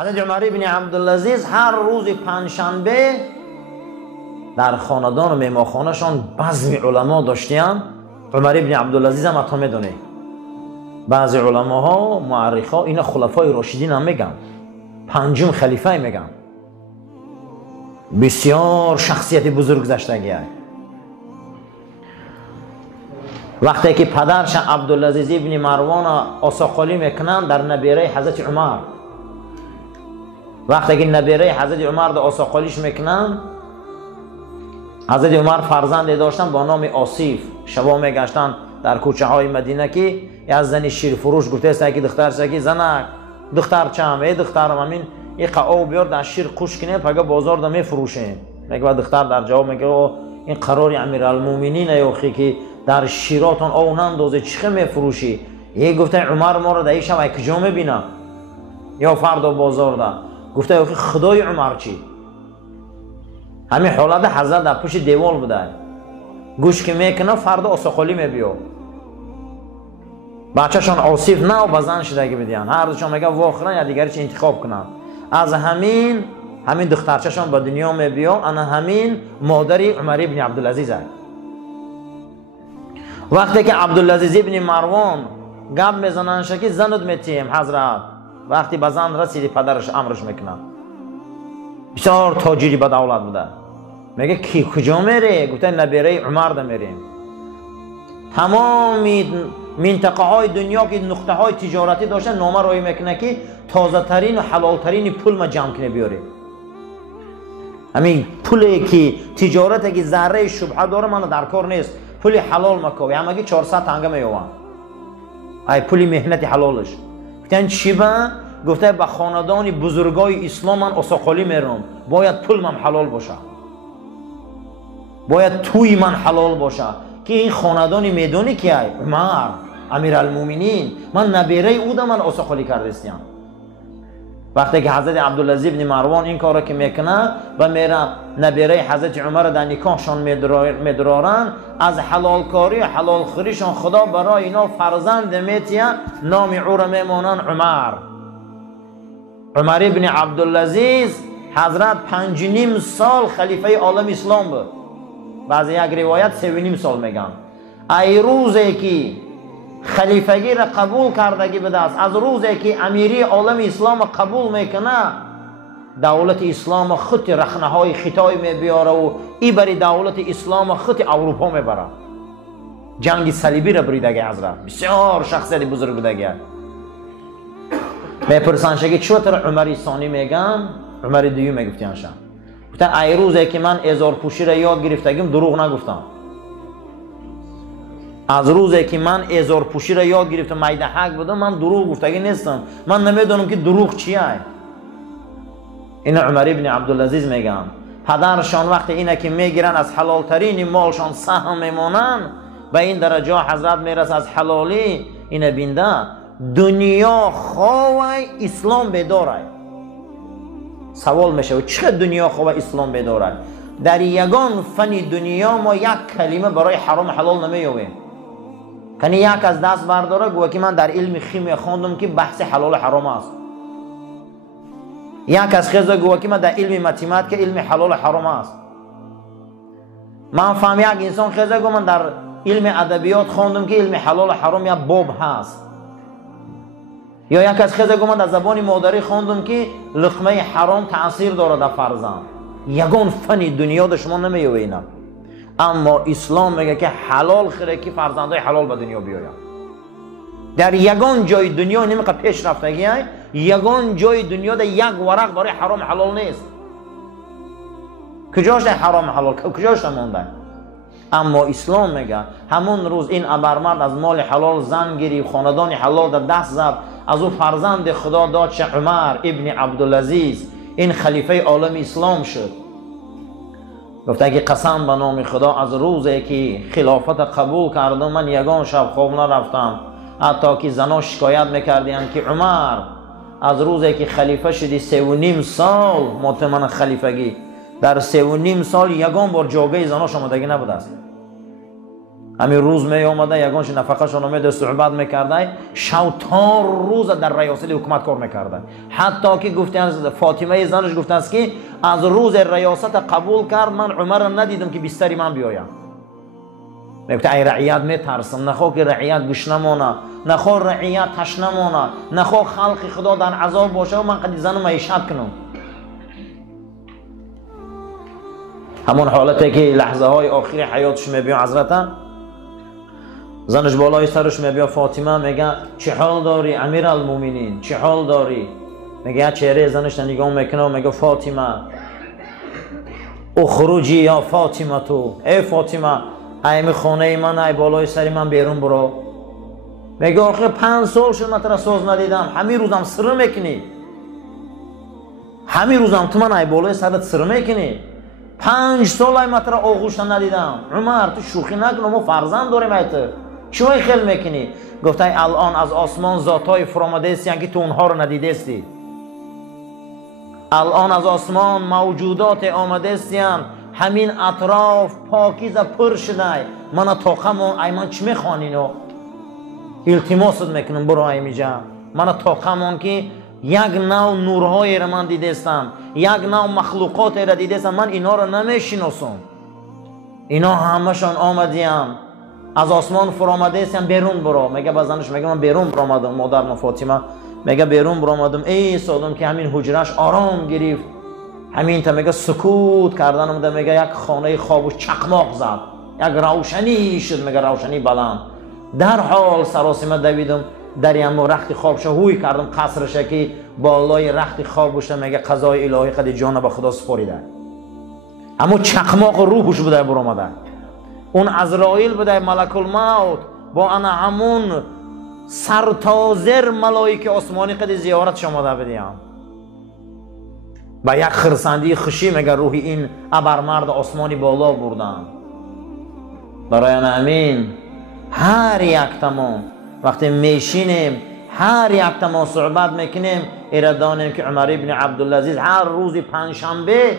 حضرت عمر ابن عبدالعزیز هر روز پنجشنبه در خاندان و مهمانخانه‌شان بزم علما داشتن. عمر ابن عبدالعزیز هم حتی میدونه. بعضی علماها مورخا اینا خلفای راشدین هم میگن، پنجم خلیفه میگن. بسیار شخصیت بزرگ گذشتگیه. وقتی که پدرش عبدالعزیز ابن مروان آساخالی میکنن در نبیره حضرت عمر، وقتی که نبیره حضرت عمر در آساخالیش میکنن، حضرت عمر فرزندی داشتن با نام آصیف. شبا میگشتن در کوچه های مدینه که از زنی شیر فروش گفته است که دختر که زنک دختر چم ای دخترم همین یک قاو بیار در شیر قوش کنه پگه بازار دمی فروشه. میگه بعد دختر در جواب میگه این قرار امیرالمومنین یوخی که در شیراتون او نندازه چخه میفروشی؟ یک گفته عمر ما رو در شب کجا میبینه یا فردا بازار ده؟ گفته یوخی خدای عمر چی؟ همین حالت حضرت در پشت دیوال بوده، گوش که میکنه فردا آساخالی میبیو. بچه‌شان آصیف نه و بزن شده که بدین، هر دوشان میگه واخرن یا دیگری چی انتخاب کنن. از همین دخترچه‌شان به دنیا میبیو. انا همین مادری عمر ابن عبدالعزیز است. وقتی که عبدالعزیز ابن مروان گپ میزنن که زند میتیم حضرت، وقتی به زن رسیدی پدرش امرش میکنه. بسیار تاجری به دولت بوده. میگه کی کجا میره؟ گفته نبیره عمر ده میریم. تمام منطقه های دنیا که نقطه های تجارتی داشتن نامه روی میکنه که تازه ترین و حلال ترین پول ما جمع کنه بیاره. همین پولی که تجارتی که ذره شبهه داره من در کار نیست، پولی حلال مکوی همه 400 تنگه میوان، ای پولی مهنت حلالش. گفتن چی با؟ گفته به خاندان بزرگای اسلام من آساخالی میرم، باید پول من حلال باشه، باید توی من حلال باشه. که این خاندانی میدونی که عمر امیرالمومنین من نبیره او ده من آساخالی کردستیم. وقتی که حضرت عبدالعزیز ابن مروان این کارو که میکنه و میره نبیره حضرت عمر در نکاحشان میدرارن، از حلال کاری و حلال خوریشان خدا برای اینا فرزند میتیه، نام او را میمانن عمر ابن عبدالعزیز. حضرت 5.5 سال خلیفه عالم اسلام بود. بعضی یک روایت 3.5 سال میگن. ای روزی که خلیفگی را قبول کردگی بده است، از روزی که امیری عالم اسلام قبول میکنه، دولت اسلام خط رخنه های خطای میبیاره و ای بری دولت اسلام خط اروپا میبره. جنگ صلیبی را بریدگی حضرت. بسیار شخصیت بزرگ بودگی. میپرسن که چطور عمر ثانی میگن؟ عمر دوم میگفتیانشان. گفتن ای روزی که من ازار پوشی را یاد گرفتگیم دروغ نگفتم. از روزی که من ازار پوشی را یاد گرفتم میده حق بودم، من دروغ گفتگی نیستم. من نمیدونم که دروغ چیه. این عمر ابن عبدالعزیز میگن. پدرشان وقتی اینا که میگیرن از حلال ترین مالشان سهم میمونن و این درجه حضرت میرسه از حلالی، اینا بینده دنیا خواه اسلام بیداره. سوال میشه چه دنیا خواه اسلام بیداره؟ در یگان فن دنیا ما یک کلمه برای حرام حلال نمیویم. کنی یک از دست برداره گوه که من در علم خیمی خواندم که بحث حلال حرام است. یک از خیزه گوه که من در علم متیمات که علم حلال حرام است. من فهم یک انسان خیزه گوه من در علم ادبیات خواندم که علم حلال حرام یک باب هست. یا یک از خیزه گوه من در زبان مادری خواندم که لقمه حرام تأثیر داره در فرزند. یگان فن دنیا در شما نمیوینم. اما اسلام میگه که حلال خیره که فرزندای حلال به دنیا بیاین. در یگان جای دنیا نمیگه پیش رفتگی، یگان جای دنیا در یک ورق برای حرام حلال نیست. کجاش در حرام حلال، کجاش مونده؟ اما اسلام میگه همون روز این ابرمرد از مال حلال زن گرفت، خاندان حلال در دست زد، از او فرزند خدا داد شه عمر ابن عبدالعزیز، این خلیفه عالم اسلام شد. گفته که قسم به نام خدا از روزی که خلافت قبول کردم من یگان شب خواب نرفتم. حتی که زنا شکایت میکردیم که عمر از روزی که خلیفه شدی 3.5 سال مطمئن خلیفگی، در 3.5 سال یگان بار جوگه زنا شمادگی نبوده است. همین روز می اومده یگانش نفقه شون اومده صحبت میکرده، شو تا روز در ریاست حکومت کار میکرده. حتی که گفته از فاطمه زنش گفته است که از روز ریاست قبول کرد من عمر را ندیدم که بستری من بیایم. میگه ای رعیت میترسم، نخوا که رعیت گوش نمونه، نخوا رعیت تش نمونه، نخوا خلق خدا در عذاب باشه و من قد زنم معیشت کنم. همون حالتی که لحظه های آخری حیاتش میبینه حضرت، زنش بالای سرش میبینه فاطمه، میگه چه حال داری امیر المومنین، چه حال داری؟ میگه چهره زنش نگاه میکنه و میگه فاطمه اخرجی یا فاطمه، تو ای فاطمه ای خانه من، ای بالای سری من بیرون برو. میگه آخه 5 سال شد من ترا سوز ندیدم، همین روزم سر میکنی، همین روزم تو من ای بالای سرت سر میکنی، 5 سال ای من ترا آغوش ندیدم. عمر تو شوخی نکن، ما فرزند داریم، ایت چوی خیل میکنی؟ گفته الان از آسمان ذاتای فرامده است که تو اونها رو ندیده استی، الان از آسمان موجودات آمده است همین اطراف پاکیزه پر شده، من طاقم ای من چی میخوانینو؟ التماست میکنم برو ای میجا، من طاقم که یک نوع نورهای را من دیده استم، یک نوع مخلوقات را دیده استم، من اینا را نمیشناسم، اینا همشان آمدیم از آسمان فرامده است، بیرون برو. میگه بازنش میگه من بیرون برآمدم مادر فاطمه، میگه بیرون برآمدم ای سادم که همین حجرش آرام گرفت، همین تا میگه سکوت کردن اومده، میگه یک خانه خوابش چقماق زد، یک روشنی شد، میگه روشنی بلند، در حال سراسیمه دویدم در یمو رخت خوابش هوی کردم قصرش که بالای رخت خوابش، میگه قضای الهی قد جان به خدا سپاریده، اما چقماق روحش بوده برآمده، اون عزرائیل بوده ملک الموت با انا همون سرتازر ملائکه آسمانی قد زیارت شما بدیم. با یک خرسندی خشی میگه روحی این ابرمرد آسمانی بالا بردن. برای امین هر یک تمام وقتی میشینیم هر یک تمام صحبت میکنیم، ایرادانیم که عمر ابن عبدالعزیز هر روز پنجشنبه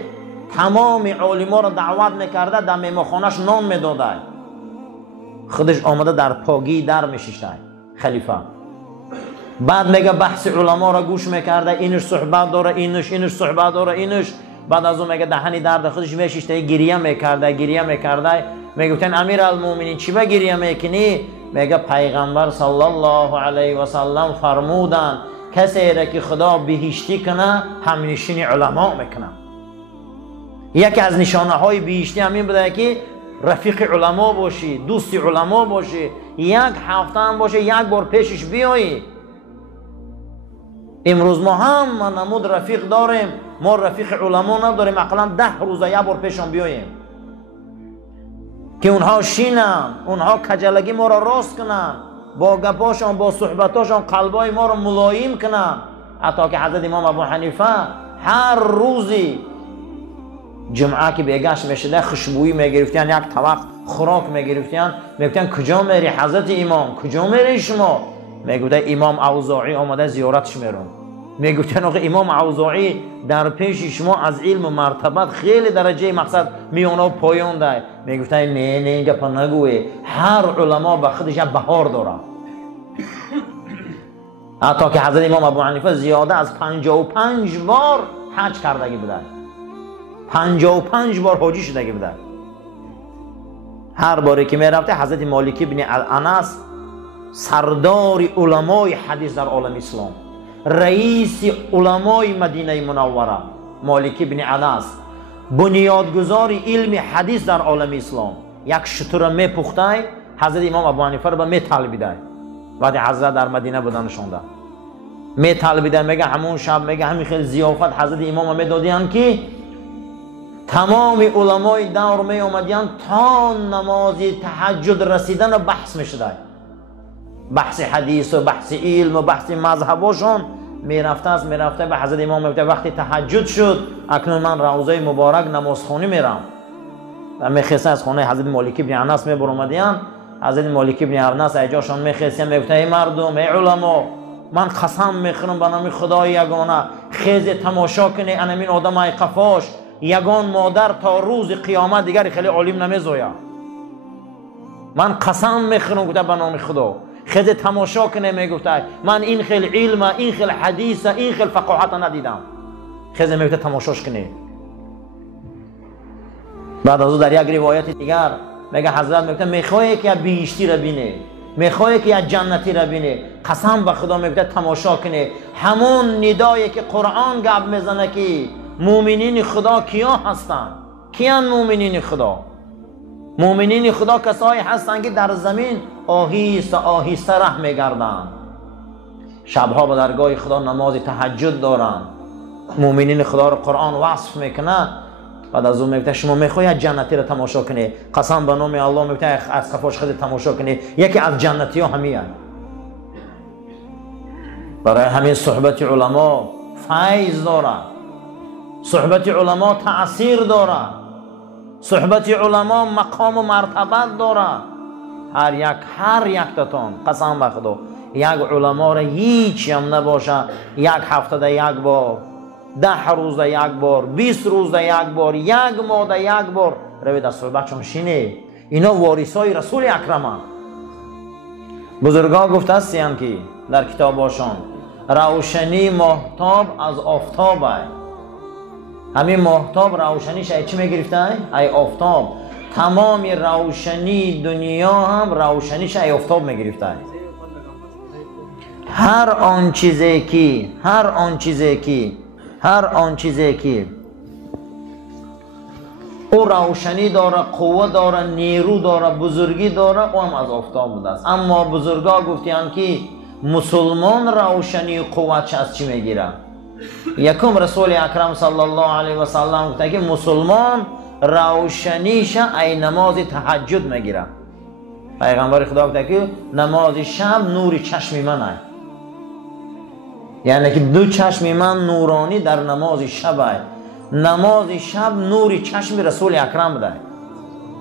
تمام علما را دعوت میکرده، در میمخانش نان میداده، خودش آمده در پاگی در میشیشته خلیفه. بعد میگه بحث علما را گوش میکرده، اینش صحبت داره، اینش صحبت داره، اینش. بعد از اون میگه دهنی درد خودش میشیشته، گریه میکرده. میگفتن امیر المومنین چی با گریه میکنی؟ میگه پیغمبر صلی الله علیه و سلم فرمودن کسی را که خدا بهشتی کنه همنشین علما میکنه. یکی از نشانه های بهشتی همین بوده که رفیق علما باشی، دوست علما باشی، یک هفته هم باشه یک بار پیشش بیایی. امروز ما هم نمود رفیق داریم، ما رفیق علما نداریم، اقلا 10 روزه یک بار پیشم بیاییم که اونها شینن، اونها کجلگی ما را راست کنن، با گپاشان با صحبتاشان قلبای ما را ملایم کنن. حتی که حضرت امام ابو حنیفه هر روزی جمعه که بیگشت میشده خوشبویی میگرفتن، یک طبق خوراک میگرفتن، میگفتن کجا میری حضرت امام، کجا میری شما؟ میگفتن امام اوزاعی آمده زیارتش میرم. میگفتن آقا امام اوزاعی در پیش شما از علم و مرتبت خیلی درجه مقصد میانه و پایان ده. میگفتن نه این گپا نگوی، هر علما به خودش بهار داره. حتی که حضرت امام ابو حنیفه زیاده از 55 بار حج کردگی بوده، 55 بار حاجی شدگی بوده. هر باری که میرفته حضرت مالک ابن انس سردار علمای حدیث در عالم اسلام، رئیس علمای مدینه منوره مالک ابن انس، بنیادگذار علم حدیث در عالم اسلام، یک شتر میپخته حضرت امام ابو حنیفه رو میطلبیده. وقتی حضرت در مدینه بودنشونده میطلبیده، میگه همون شب میگه همین خیلی ضیافت حضرت امام میدادیان که تمام علمای دور می اومدیان تا نماز تهجد رسیدن و بحث میشده، بحث حدیث و بحث علم و بحث مذهبشون میرفته به حضرت امام میگفته وقتی تهجد شد اکنون من روضه مبارک نمازخوانی میرم و میخسته از خانه حضرت مالک ابن انس میبر اومدیان. حضرت مالک ابن انس ایجاشون میخستن میگفته ای مردم، ای علما، من قسم میخورم به نام خدای یگانه، خیز تماشا کنی انمین آدم ای قفاش یگان مادر تا روز قیامت دیگر خیلی عالم نمیزویا. من قسم میخورم گفته به نام خدا. خود تماشا کنه میگفته من این خیل علم، این خیل حدیث، این خیل فقاهت ندیدم. خود میگفته تماشاش کنه. بعد از او در یک روایت دیگر میگه حضرت میگه میخوای که بیشتی را بینه، میخوای که جنتی را بینه، قسم به خدا میگه تماشا کنه. همون ندایی که قرآن گپ میزنه که مؤمنین خدا کیا هستن؟ کیان مؤمنین خدا؟ مؤمنین خدا کسایی هستند که در زمین آهسته آهسته ره میگردند، شبها به درگاه خدا نماز تهجد دارند. مؤمنین خدا را قرآن وصف میکنه. بعد از اون میگه شما میخوای جنتی را تماشا کنی، قسم به نام الله میگه از قفاش خود تماشا کنی. یکی از جنتی ها همیه. برای همین صحبت علما فیض داره، صحبت علما تأثیر داره، صحبت علما مقام و مرتبت داره. هر یک تاتون قسم به خدا یک علما را هیچ هم نباشه یک هفته ده یک بار، 10 روز ده یک بار، 20 روز ده یک بار، 1 ماه ده یک بار روید از صحبتشون شینه. اینا وارثای رسول اکرمند. بزرگان گفته هستیم که در کتاباشون روشنی ماهتاب از آفتاب است. همین ماهتاب روشنیش ای چی میگرفته؟ ای آفتاب. تمام روشنی دنیا هم روشنیش ای آفتاب میگرفته. هر آن چیزی که او روشنی داره، قوت داره، نیرو داره، بزرگی داره، او هم از آفتاب بوده است. اما بزرگا گفتیان که مسلمان روشنی و قوتش از چی میگیره؟ یکم رسول اکرم صلی الله علیه و سلم گفته که مسلمان روشنیش ای نماز تهجد میگیره. پیغمبر خدا گفته که نماز شب نور چشم من است، یعنی که 2 چشم من نورانی در نماز شب است. نماز شب نور چشم رسول اکرم بوده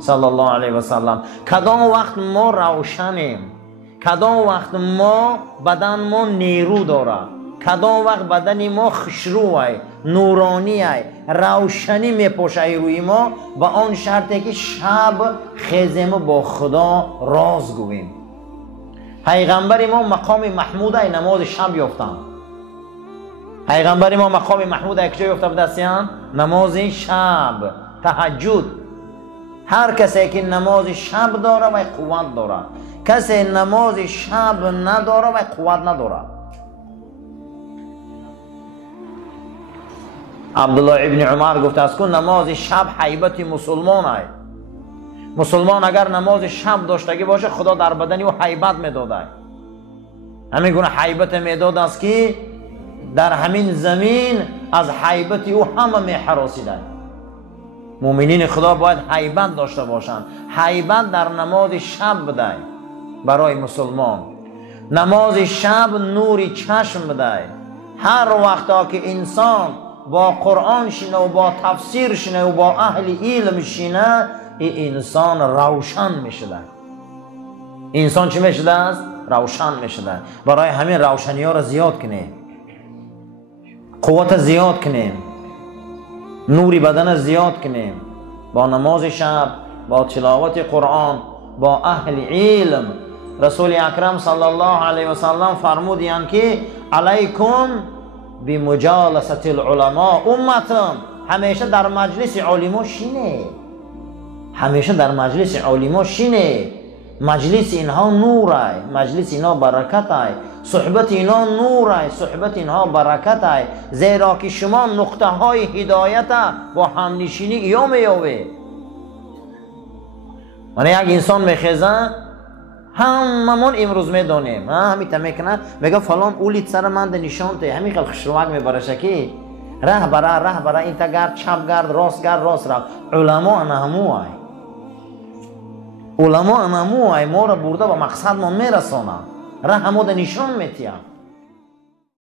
صلی الله علیه و سلم. کدام وقت ما روشنیم، کدام وقت ما بدن ما نیرو داره، کدام وقت بدن ما خوشرو است، نورانی است، روشنی میپوشه روی ما، و آن شرطی که شب خیزیم با خدا راز گوییم. پیغمبر ما مقام محمود ای نماز شب یافتن. پیغمبر ما مقام محمود ای کجا یافته بودند؟ نماز شب، تهجد. هر کسی که نماز شب داره و قوت داره، کسی نماز شب نداره و قوت نداره. عبدالله ابن عمر گفته است که نماز شب حیبت مسلمان است. مسلمان اگر نماز شب داشتگی باشه خدا در بدنی او حیبت میداده. همین گونه حیبت میداده است که در همین زمین از حیبت او همه میحراسیده. مؤمنین خدا باید حیبت داشته باشند. حیبت در نماز شب بده برای مسلمان. نماز شب نوری چشم بده. هر وقتا که انسان با قرآن شینه و با تفسیر شینه و با اهل علم شینه، این انسان روشن میشده. انسان چی میشده است؟ روشن میشده. برای همین روشنی ها را زیاد کنیم، قوت زیاد کنیم، نوری بدن زیاد کنیم، با نماز شب، با تلاوت قرآن، با اهل علم. رسول اکرم صلی الله علیه و سلم فرمودند که علیکم بمجالسه العلماء. امتم همیشه در مجلس علما شینه، همیشه در مجلس علما شینه. مجلس اینها نور است، مجلس اینها برکت است، صحبت اینها نور است، صحبت اینها برکت است. زیرا که شما نقطه های هدایت با هم نشینی یا میابه. من یک انسان میخیزه هممون امروز میدونیم، همین تا میکنه میگه فلان اولیت سر من ده نشان ته، همین خیلی خوشروک میبرشه که ره برا این تا گرد چپ گرد راست رفت. علما انهمو های، علما انهمو های ما را برده و مقصد ما میرسانه، ره همو ده نشان میتیم.